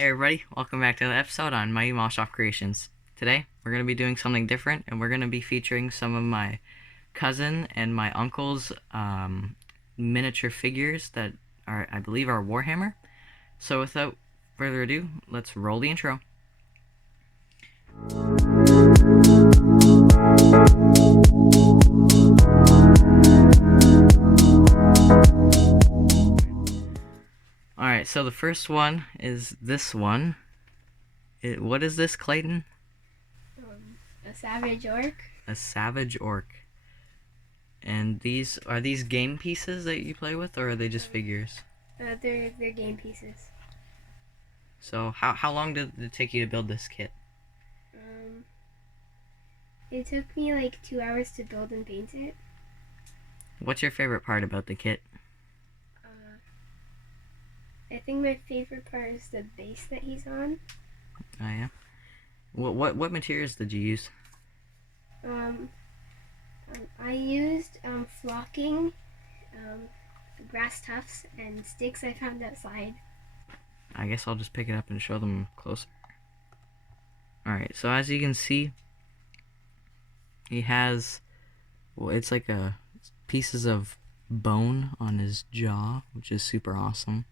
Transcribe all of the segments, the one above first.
Hey everybody, welcome back to the episode on Mighty Mouse Shop Creations. Today, we're going to be doing something different, and we're going to be featuring some of my cousin and my uncle's miniature figures that are, I believe, are Warhammer. So without further ado, let's roll the intro. Alright, so the first one is this one. What is this, Clayton? A savage orc. A savage orc. And are these game pieces that you play with, or are they just figures? They're game pieces. So how long did it take you to build this kit? It took me like 2 hours to build and paint it. What's your favorite part about the kit? I think my favorite part is the base that he's on. Oh yeah. What materials did you use? I used flocking, grass tufts, and sticks I found outside. I guess I'll just pick it up and show them closer. Alright, so as you can see, he has, it's like pieces of bone on his jaw, which is super awesome.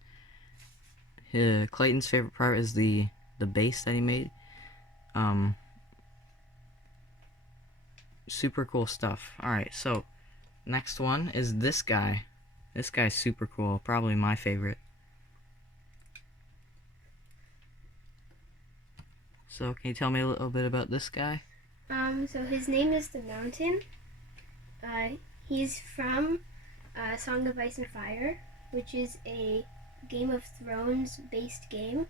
Clayton's favorite part is the base that he made. Super cool stuff. Alright, so next one is this guy. This guy's super cool, probably my favorite. So can you tell me a little bit about this guy? So his name is the Mountain. He's from Song of Ice and Fire, which is a Game of Thrones based game.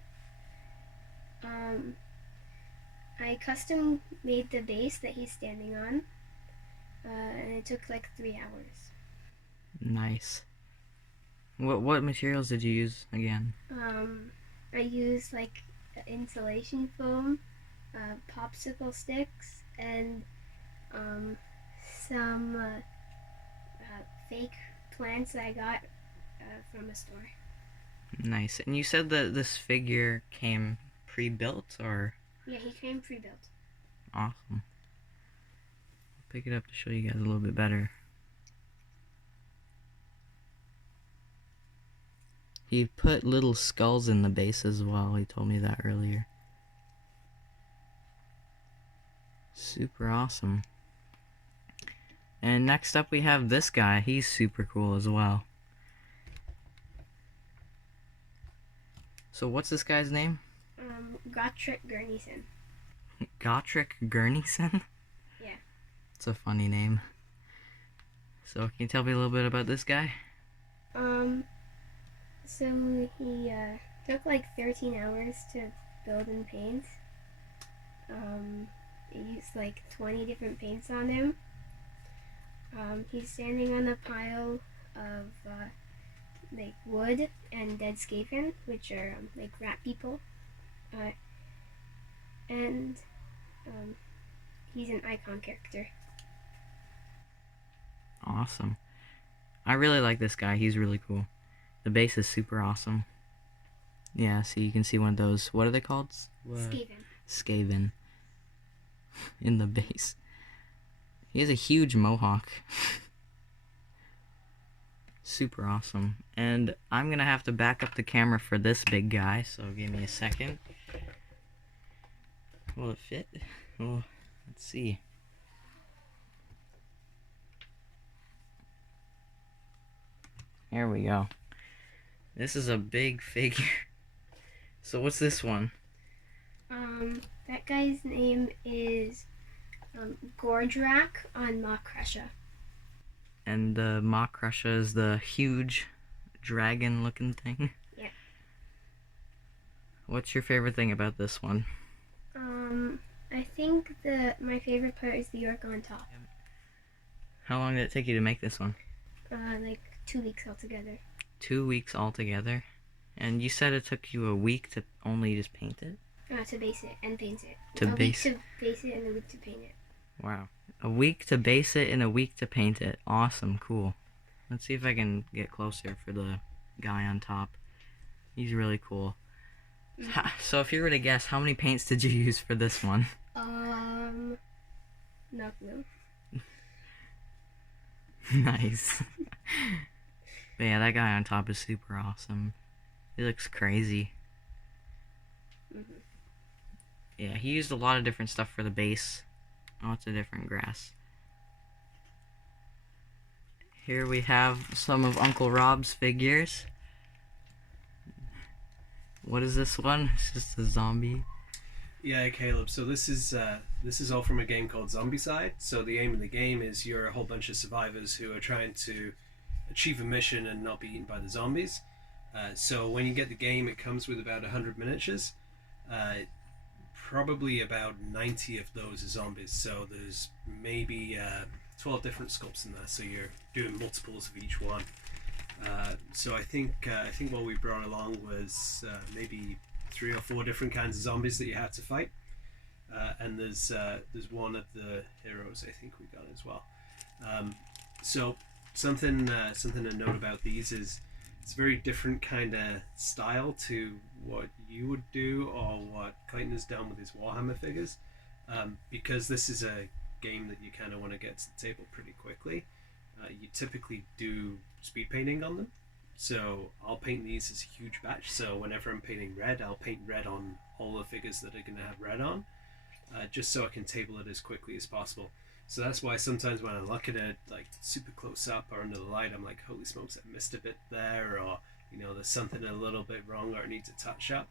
I custom made the base that he's standing on, and it took like 3 hours. Nice. What materials did you use again? I used like insulation foam, popsicle sticks, and some fake plants that I got from a store. Nice. And you said that this figure came pre-built, or? Yeah, he came pre-built. Awesome. I'll pick it up to show you guys a little bit better. He put little skulls in the base as well. He told me that earlier. Super awesome. And next up we have this guy. He's super cool as well. So what's this guy's name? Gotrick Gurneyson. Gotrick Gurneyson? Yeah. It's a funny name. So can you tell me a little bit about this guy? So he took like 13 hours to build and paint. I used like 20 different paints on him. He's standing on a pile of like wood and dead Skaven, which are like rat people. And he's an icon character. Awesome. I really like this guy. He's really cool. The base is super awesome. Yeah, so you can see one of those, what are they called? Skaven. Skaven. In the base. He has a huge mohawk. Super awesome. And I'm going to have to back up the camera for this big guy, so give me a second. Will it fit? Well, let's see. Here we go. This is a big figure. So what's this one? That guy's name is Gordrak on Makrusha. And the Makrusha is the huge dragon-looking thing? Yeah. What's your favorite thing about this one? I think my favorite part is the orc on top. How long did it take you to make this one? Like 2 weeks altogether. 2 weeks altogether? And you said it took you a week to only just paint it? To base it and paint it. To base week to base it and a week to paint it. Wow. A week to base it and a week to paint it. Awesome, cool. Let's see if I can get closer for the guy on top. He's really cool. Mm-hmm. So if you were to guess, how many paints did you use for this one? Um, no clue. Nice. But yeah, that guy on top is super awesome. He looks crazy. Mm-hmm. Yeah, he used a lot of different stuff for the base. Lots of different grass. Here we have some of Uncle Rob's figures. What is this one? It's just a zombie. Yeah, Caleb. So this is all from a game called Zombicide. So the aim of the game is you're a whole bunch of survivors who are trying to achieve a mission and not be eaten by the zombies. So when you get the game, it comes with about 100 miniatures. Uh, Probably about 90 of those are zombies. So there's maybe 12 different sculpts in there. So you're doing multiples of each one. So I think what we brought along was maybe 3 or 4 different kinds of zombies that you had to fight. And there's one of the heroes I think we got as well. Um, so something to note about these is it's a very different kind of style to what you would do or what Clayton has done with his Warhammer figures, because this is a game that you kind of want to get to the table pretty quickly. You typically do speed painting on them. So I'll paint these as a huge batch. So whenever I'm painting red, I'll paint red on all the figures that are going to have red on, just so I can table it as quickly as possible. So that's why sometimes when I look at it like super close up or under the light, I'm like, holy smokes, I missed a bit there, or there's something a little bit wrong or it needs a touch up.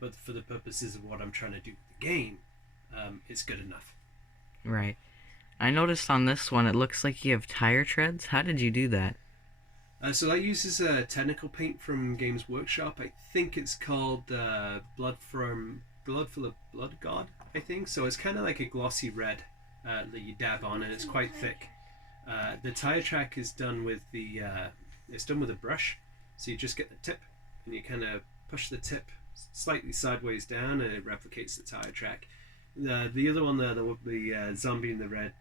But for the purposes of what I'm trying to do with the game, it's good enough. Right. I noticed on this one, it looks like you have tire treads. How did you do that? So that uses a technical paint from Games Workshop. I think it's called Blood for the Blood God. I think so. It's kind of like a glossy red that you dab on, and it's quite thick. The tire track is done with it's done with a brush. So you just get the tip, and you kind of push the tip slightly sideways down, and it replicates the tire track. The other one there, the zombie in the red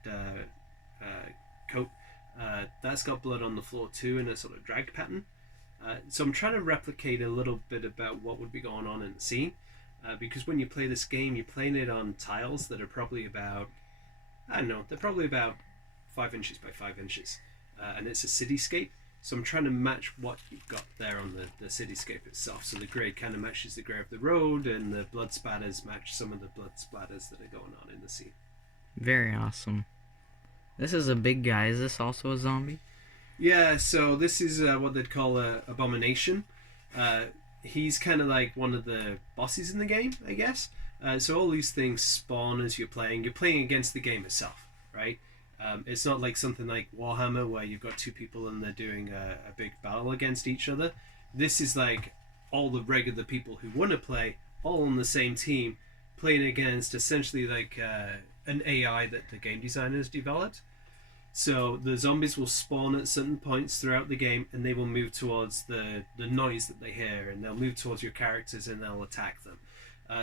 coat. That's got blood on the floor too in a sort of drag pattern. So I'm trying to replicate a little bit about what would be going on in the scene, because when you play this game, you're playing it on tiles that are probably about, I don't know, they're probably about 5 inches by 5 inches, and it's a cityscape. So I'm trying to match what you've got there on the cityscape itself. So the grey kind of matches the grey of the road, and the blood spatters match some of the blood splatters that are going on in the scene. Very awesome. This is a big guy. Is this also a zombie? Yeah, so this is what they'd call a abomination. He's kind of like one of the bosses in the game, I guess. So all these things spawn as you're playing. You're playing against the game itself, right? It's not like something like Warhammer where you've got 2 people and they're doing a big battle against each other. This is like all the regular people who want to play, all on the same team, playing against essentially like an AI that the game designers developed. So the zombies will spawn at certain points throughout the game, and they will move towards the noise that they hear, and they'll move towards your characters and they'll attack them.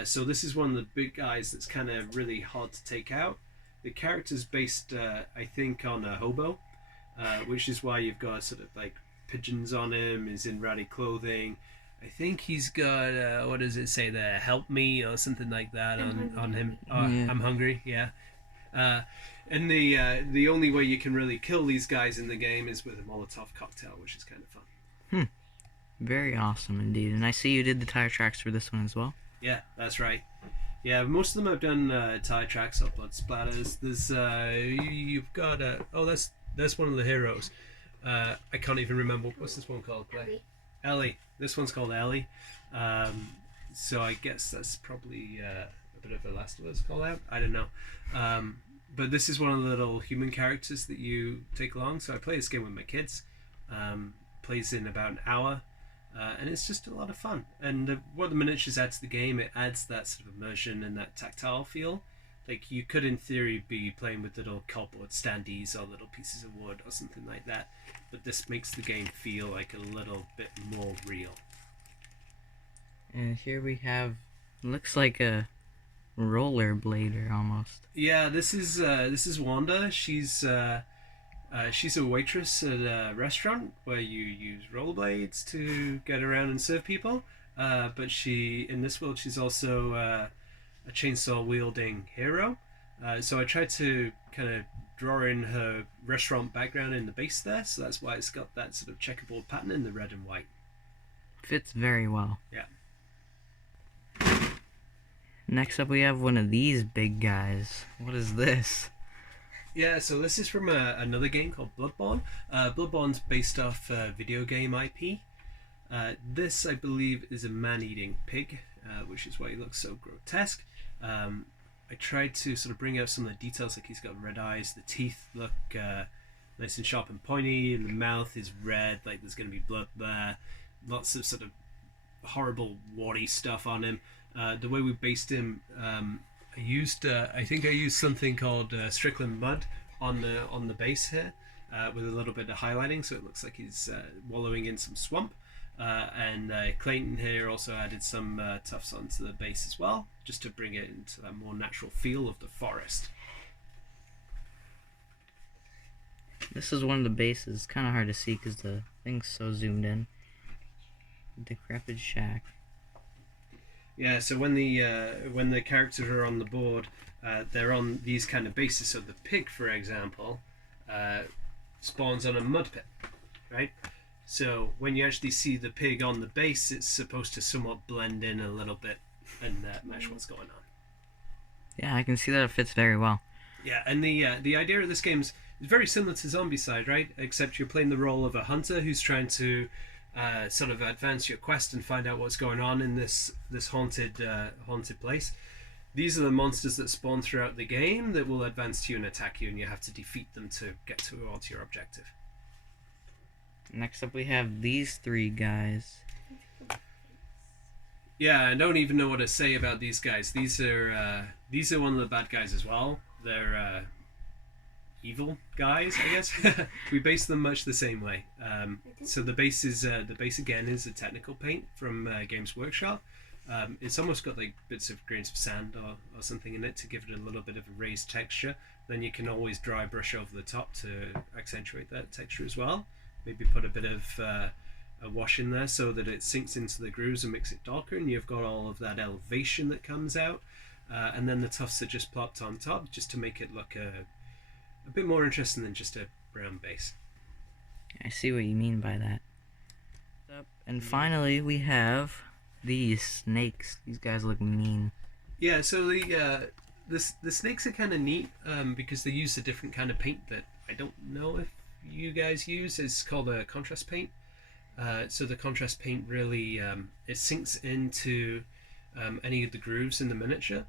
So this is one of the big guys that's kind of really hard to take out. The character's based, I think, on a hobo, which is why you've got sort of like pigeons on him. He's in ratty clothing. I think he's got what does it say there? Help me or something like that on him. Yeah. I'm hungry. Yeah. And the only way you can really kill these guys in the game is with a Molotov cocktail, which is kind of fun. Very awesome indeed. And I see you did the tire tracks for this one as well. Yeah, that's right. Yeah, most of them have done tire tracks or blood splatters. There's you've got that's one of the heroes. I can't even remember what's this one called. Ellie. This one's called Ellie. So I guess that's probably a bit of a Last of Us call out. I don't know. But this is one of the little human characters that you take along. So I play this game with my kids. Plays in about an hour. And it's just a lot of fun. And what the miniatures add to the game, it adds that sort of immersion and that tactile feel. Like you could in theory be playing with little cardboard standees or little pieces of wood or something like that. But this makes the game feel like a little bit more real. And here we have, looks like a rollerblader almost. Yeah, this is Wanda. She's a waitress at a restaurant where you use rollerblades to get around and serve people. but in this world, she's also a chainsaw wielding hero. So I tried to kind of draw in her restaurant background in the base there, so that's why it's got that sort of checkerboard pattern in the red and white. Fits very well. Yeah. Next up, we have one of these big guys. What is this? Yeah, so this is from another game called Bloodborne. Bloodborne's based off video game IP. This, I believe, is a man-eating pig, which is why he looks so grotesque. I tried to sort of bring out some of the details, like he's got red eyes, the teeth look nice and sharp and pointy, and the mouth is red, like there's going to be blood there. Lots of sort of horrible, warty stuff on him. The way we based him, I think I used something called Strickland mud on the base here, with a little bit of highlighting, so it looks like he's wallowing in some swamp. And Clayton here also added some tufts onto the base as well, just to bring it into that more natural feel of the forest. This is one of the bases. It's kind of hard to see because the thing's so zoomed in. Decrepit shack. Yeah, so when the characters are on the board, they're on these kind of bases. So the pig, for example, spawns on a mud pit, right? So when you actually see the pig on the base, it's supposed to somewhat blend in a little bit and match what's going on. Yeah, I can see that it fits very well. Yeah, and the idea of this game is very similar to Zombicide, right? Except you're playing the role of a hunter who's trying to sort of advance your quest and find out what's going on in this haunted place. These are the monsters that spawn throughout the game that will advance to you and attack you, and you have to defeat them to get towards your objective. Next up, we have these three guys. Yeah, I don't even know what to say about these guys. These are one of the bad guys as well. They're evil guys, I guess. We base them much the same way. So the base again is a technical paint from Games Workshop. It's almost got like bits of grains of sand or something in it to give it a little bit of a raised texture. Then you can always dry brush over the top to accentuate that texture as well. Maybe put a bit of a wash in there so that it sinks into the grooves and makes it darker, and you've got all of that elevation that comes out. And then the tufts are just plopped on top just to make it look a bit more interesting than just a brown base. I see what you mean by that. And finally, we have these snakes. These guys look mean. Yeah, so the snakes are kind of neat because they use a different kind of paint that I don't know if you guys use. It's called a contrast paint. So the contrast paint really it sinks into any of the grooves in the miniature.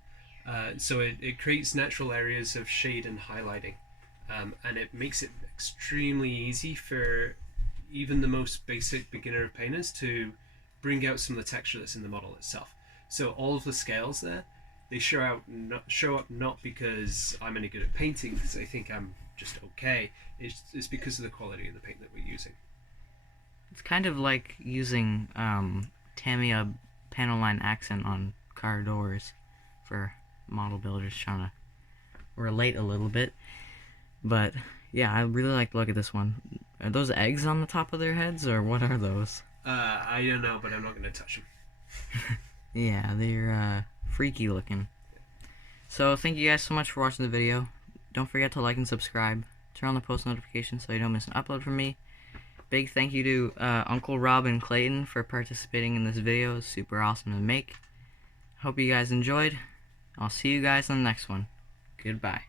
So it creates natural areas of shade and highlighting. And it makes it extremely easy for even the most basic beginner of painters to bring out some of the texture that's in the model itself. So all of the scales there, they show up not because I'm any good at painting, because they think I'm just okay. It's because of the quality of the paint that we're using. It's kind of like using Tamiya panel line accent on car doors for model builders trying to relate a little bit. But yeah, I really like to look at this one. Are those eggs on the top of their heads, or what are those? I don't know, but I'm not going to touch them. Yeah, they're freaky looking. So thank you guys so much for watching the video. Don't forget to like and subscribe. Turn on the post notifications so you don't miss an upload from me. Big thank you to Uncle Rob and Clayton for participating in this video. It's super awesome to make. Hope you guys enjoyed. I'll see you guys on the next one. Goodbye.